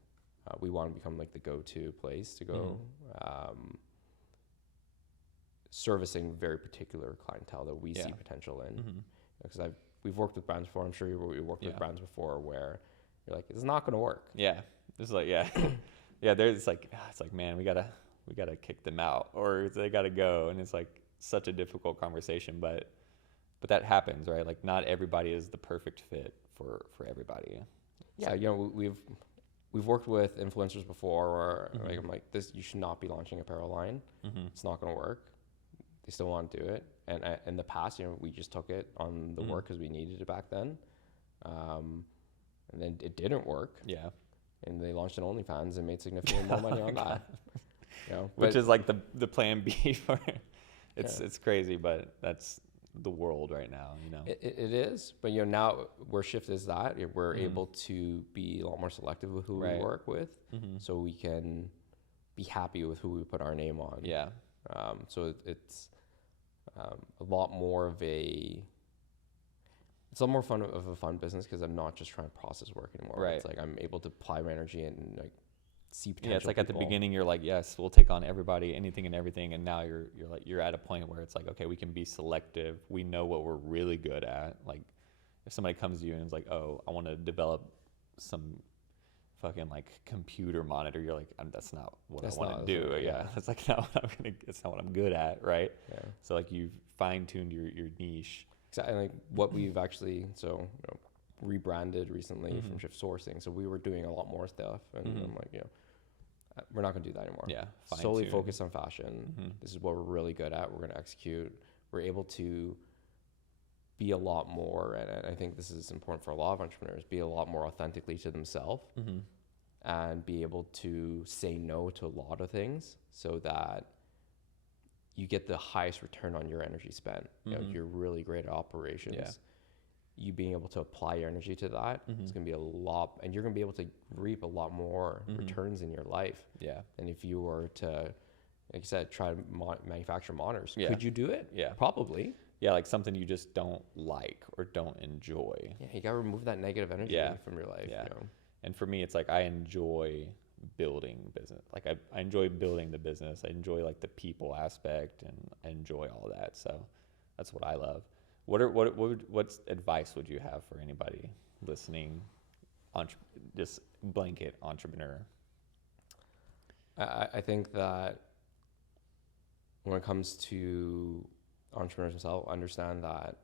we want to become like the go-to place to go, servicing very particular clientele that we see potential in. Because we've worked with brands before. I'm sure we've worked with brands before where you're like, it's not going to work. Yeah, it's like yeah. There's like it's like, man, we gotta kick them out, or they gotta go, and it's like such a difficult conversation, but that happens, right? Like not everybody is the perfect fit for everybody. Yeah, we've worked with influencers before where like I'm like, this, you should not be launching a apparel line. It's not going to work. They still want to do it, and in the past, we just took it on the work because we needed it back then, and then it didn't work. Yeah, and they launched an OnlyFans and made significantly more money on that. Which is like the plan B for it's crazy, but that's the world right now. It is, but now where Shift is that we're able to be a lot more selective with who we work with, so we can be happy with who we put our name on. Yeah. So it's a lot more of it's a lot more fun of a fun business because I'm not just trying to process work anymore. Right. It's like I'm able to apply my energy and like see potential. Yeah, it's like people. At the beginning you're like, yes, we'll take on everybody, anything and everything, and now you're at a point where it's like, okay, we can be selective. We know what we're really good at. Like if somebody comes to you and is like, oh, I want to develop some fucking like computer monitor, you're like, that's not what I want to do. Yeah, that's like it's not what I'm good at, right? Yeah. So like you've fine-tuned your niche. Exactly. Like what we've actually rebranded recently from Shift Sourcing. So we were doing a lot more stuff, and I'm like, we're not going to do that anymore. Yeah, solely focus on fashion. This is what we're really good at. We're going to execute. We're able to be a lot more, and I think this is important for a lot of entrepreneurs, be a lot more authentically to themselves, and be able to say no to a lot of things so that you get the highest return on your energy spent. You're really great at operations. Yeah. You being able to apply your energy to that, it's going to be a lot, and you're going to be able to reap a lot more returns in your life. Yeah. than if you were to, like I said, try to manufacture monitors. Yeah. Could you do it? Yeah. Probably. Yeah, like something you just don't like or don't enjoy. Yeah, you got to remove that negative energy from your life. Yeah. And for me, it's like I enjoy building business. Like I enjoy building the business. I enjoy like the people aspect, and I enjoy all that. So that's what I love. What advice would you have for anybody listening, just blanket entrepreneur? I think that when it comes to entrepreneurs themselves, understand that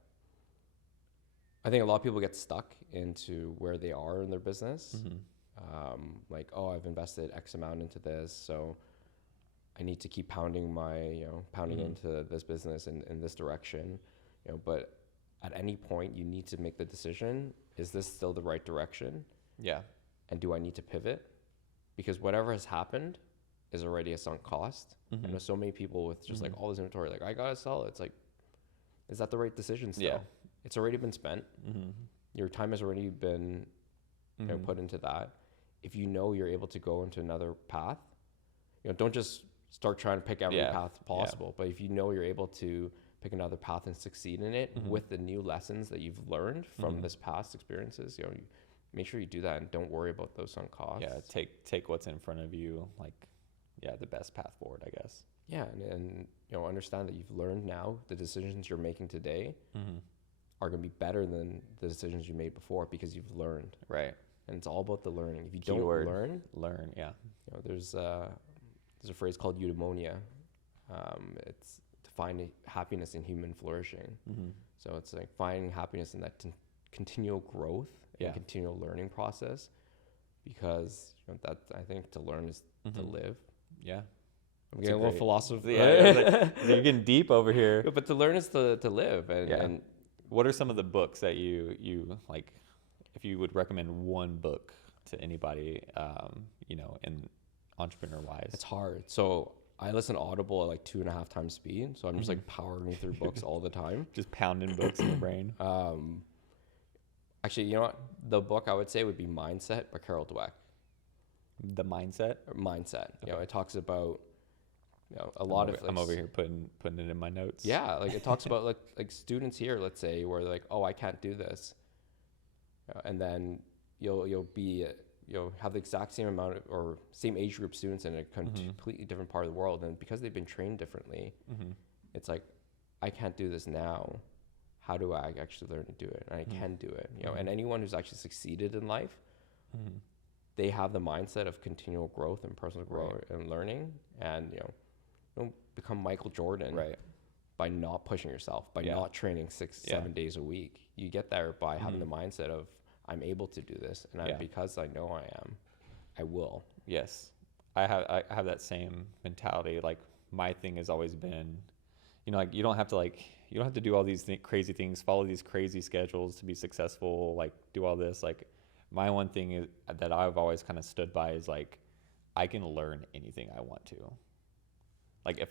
I think a lot of people get stuck into where they are in their business. Like, oh, I've invested X amount into this, so I need to keep pounding into this business in this direction. But at any point you need to make the decision, is this still the right direction? Yeah. And do I need to pivot? Because whatever has happened is already a sunk cost. I know so many people with just like all this inventory, like I gotta sell it. It's like, is that the right decision still? Yeah. It's already been spent. Your time has already been put into that. if you know you're able to go into another path, don't just start trying to pick every Yeah. path possible. But if you know you're able to pick another path and succeed in it with the new lessons that you've learned from this past experiences, you make sure you do that and don't worry about those sunk costs. Yeah, take what's in front of you, like, the best path forward, I guess. Yeah, and understand that you've learned now the decisions you're making today are going to be better than the decisions you made before because you've learned. Right. And it's all about the learning. If you Keyword, don't learn, yeah. there's a phrase called eudaimonia. It's to find happiness in human flourishing. So it's like finding happiness in that continual growth and continual learning process, because that, I think, to learn is to live. Yeah. I'm getting a little philosophical. Yeah, you're getting deep over here. But to learn is to live. And what are some of the books that you like, if you would recommend one book to anybody, in entrepreneur wise? it's hard. So I listen to Audible at like 2.5 times speed. So I'm just like powering through books all the time. Just pounding books in your brain. Actually, you know what? The book I would say would be Mindset by Carol Dweck. The Mindset. Mindset. Okay. It talks about a lot of. I'm over here putting it in my notes. Yeah, like it talks about like students here, let's say, where they're like, oh, I can't do this, and then you'll be have the exact same amount of, or same age group students in a completely different part of the world, and because they've been trained differently, it's like, I can't do this now. How do I actually learn to do it? And I can do it. And anyone who's actually succeeded in life, they have the mindset of continual growth and personal growth and learning, and don't become Michael Jordan by not pushing yourself, by not training 6-7 days a week. You get there by having the mindset of, I'm able to do this, and because I know I am, I will. Yes, I have that same mentality. Like, my thing has always been, like, you don't have to do all these crazy things, follow these crazy schedules to be successful, like do all this. Like, my one thing is that I've always kind of stood by is like, I can learn anything I want to. Like,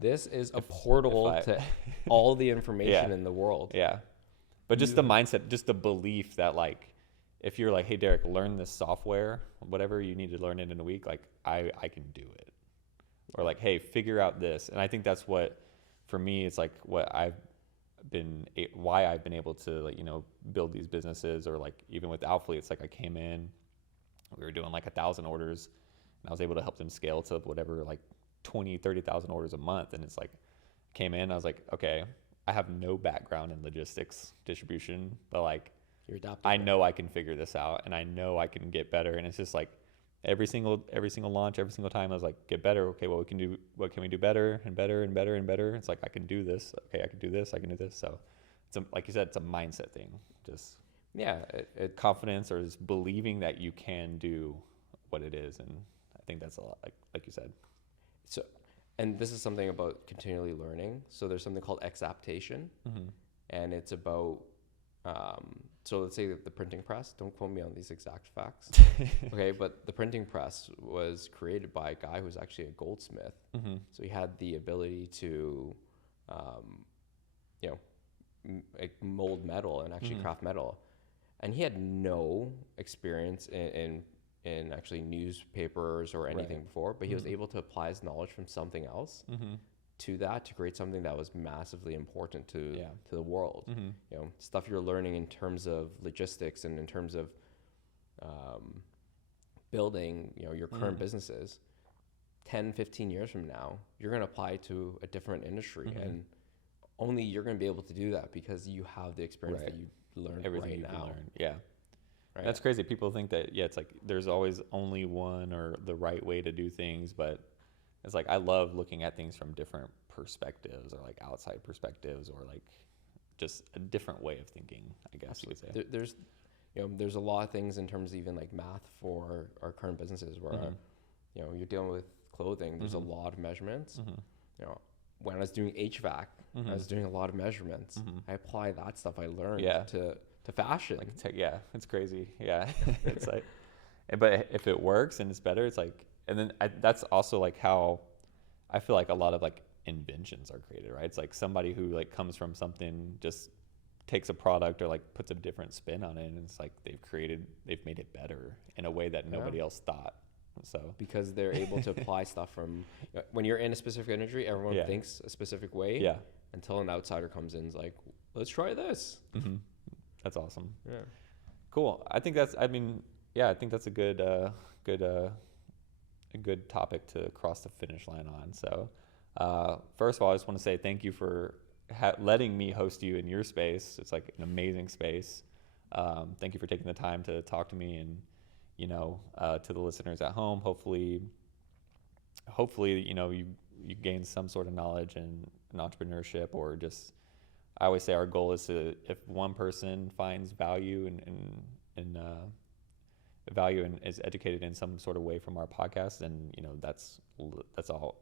this is a portal to all the information in the world. Yeah. But just the mindset, just the belief that, like, if you're like, hey, Derek, learn this software, whatever you need to learn it in a week, like, I can do it. Or like, hey, figure out this. And I think that's what, for me, it's like why I've been able to, like, build these businesses, or like even with Outfleet, it's like I came in, we were doing like 1,000 orders, and I was able to help them scale to whatever, like 30,000 orders a month. And it's like, came in, I was like, okay, I have no background in logistics distribution, but like, I know I can figure this out, and I know I can get better. And it's just like every single launch, every single time I was like, get better. Okay, what can we do better and better and better and better? It's like, I can do this. Okay, I can do this. I can do this. So it's like you said, it's a mindset thing. Just confidence, or just believing that you can do what it is. And I think that's a lot, like you said. So, and this is something about continually learning. So there's something called exaptation, and it's about, so let's say that the printing press, don't quote me on these exact facts. Okay, but the printing press was created by a guy who was actually a goldsmith. So he had the ability to, mold metal and actually craft metal. And he had no experience in actually newspapers or anything before, but he was able to apply his knowledge from something else to that to create something that was massively important to the world. Stuff you're learning in terms of logistics and in terms of building your current businesses, 10-15 years from now you're going to apply to a different industry, and only you're going to be able to do that because you have the experience that you learned everything right now. Right. That's crazy. People think that it's like there's always only one or the right way to do things, but it's like, I love looking at things from different perspectives, or like outside perspectives, or like just a different way of thinking, I guess you could say. There's a lot of things in terms of even like math for our current businesses where you're dealing with clothing. There's a lot of measurements. When I was doing HVAC, I was doing a lot of measurements. I apply that stuff I learned to fashion. Like, it's crazy. Yeah. It's like, but if it works and it's better, it's like, and then that's also like how I feel like a lot of like inventions are created, right? It's like somebody who like comes from something just takes a product or like puts a different spin on it, and it's like they've made it better in a way that nobody else thought. So because they're able to apply stuff from when you're in a specific industry, everyone Yeah. thinks a specific way. yeah. Until an outsider comes in, and is like, let's try this. Mm-hmm. That's awesome. Yeah. Cool. I think that's a good topic to cross the finish line on. So, first of all, I just want to say thank you for letting me host you in your space. It's like an amazing space. Thank you for taking the time to talk to me, and to the listeners at home. Hopefully, you gain some sort of knowledge in entrepreneurship, or just, I always say our goal is to, if one person finds value and is educated in some sort of way from our podcast, then that's all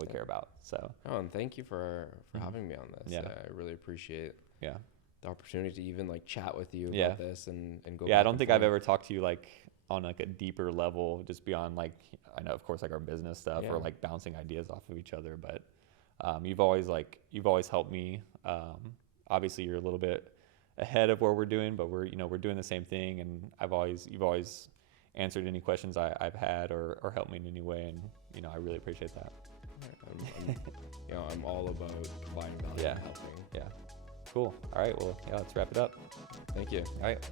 we care about. So and thank you for having me on this. Yeah. I really appreciate yeah. the opportunity to even like chat with you Yeah. about this and go. Yeah, I back don't and think I've forth. ever talked to you like on like a deeper level, just beyond like, I know of course like our business stuff or Yeah. like bouncing ideas off of each other, but you've always helped me. Obviously you're a little bit ahead of where we're doing, but we're doing the same thing, and you've always answered any questions I've had or helped me in any way, and I really appreciate that. I'm all about providing value Yeah. and helping. Yeah. Cool. All right, well, yeah, let's wrap it up. Thank you. All right.